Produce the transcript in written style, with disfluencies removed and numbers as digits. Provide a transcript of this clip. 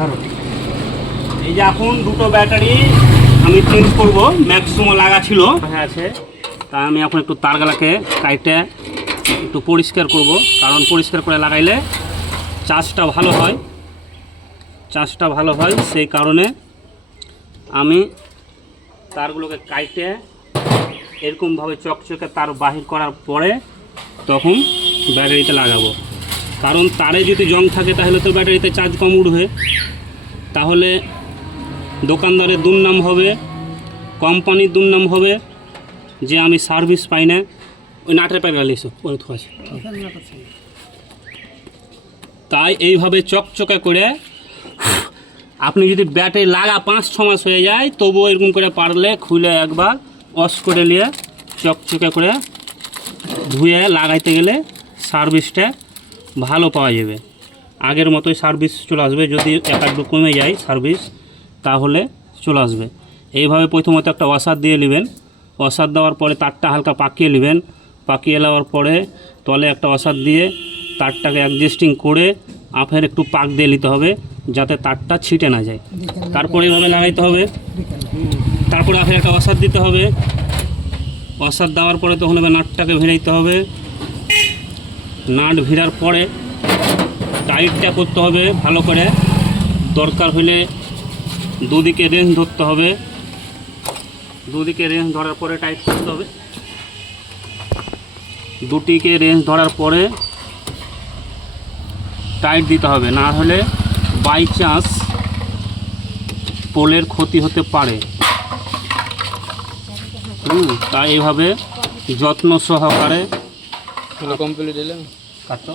ধরো এই যে এখন দুটো ব্যাটারি আমি চেঞ্জ করব, ম্যাক্সিমাম লাগা ছিল হ্যাঁ আছে, তা আমি এখন একটু তারগুলাকে কাইটে একটু পরিষ্কার করব, কারণ পরিষ্কার করে লাগাইলে চার্জটা ভালো হয়, সেই কারণে আমি তারগুলোকে কাইটে এরকমভাবে চকচকে তার বাহির করার পরে তখন ব্যাটারিতে লাগাবো। কারণ তারে যদি জং থাকে তাহলে তো ব্যাটারিতে চার্জ কম উঠবে, তাহলে দোকানদারের দুর্নাম হবে, কোম্পানির দুর্নাম হবে যে আমি সার্ভিস পাই না। ওই নাটের পাই গেলে আছে, তাই এইভাবে চকচকে করে আপনি যদি ব্যাটারি লাগা 5-6 মাস হয়ে যায় তবুও এরকম করে পারলে খুলে একবার ওয়াশ করে নিয়ে চকচকে করে ধুয়ে লাগাইতে গেলে সার্ভিসটা ভালো পাওয়া যাবে, আগের মতোই সার্ভিস চলে আসবে। যদি একটু কমে যায় সার্ভিস তাহলে চলে আসবে। এইভাবে প্রথমত একটা ওয়াশার দিয়ে নেবেন, ওয়াশার দেওয়ার পরে তারটা হালকা পাকিয়ে নেবেন, পাকিয়ে নেওয়ার পরে তলে একটা ওয়াশার দিয়ে তারটাকে অ্যাডজাস্টিং করে আফের একটু পাক দিয়ে নিতে হবে যাতে তারটা ছিটে না যায়। তারপরে এইভাবে লাগাইতে হবে, তারপরে আফের একটা ওয়াশার দিতে হবে, ওয়াশার দেওয়ার পরে তখন এবার নাটটাকে ভিড়াইতে হবে, নাট ভিড়ার পরে টাইটটা করতে হবে ভালো করে, দরকার হলে দুদিকে রেঞ্জ ধরতে হবে, দুদিকে রেঞ্জ ধরার পরে টাইট করতে হবে, দুটিকে রেঞ্জ ধরার পরে টাইট দিতে হবে, না হলে বাই চান্স পোলের ক্ষতি হতে পারে। তাই এইভাবে যত্ন সহকারে কমপ্লিট দিলাম কাটো।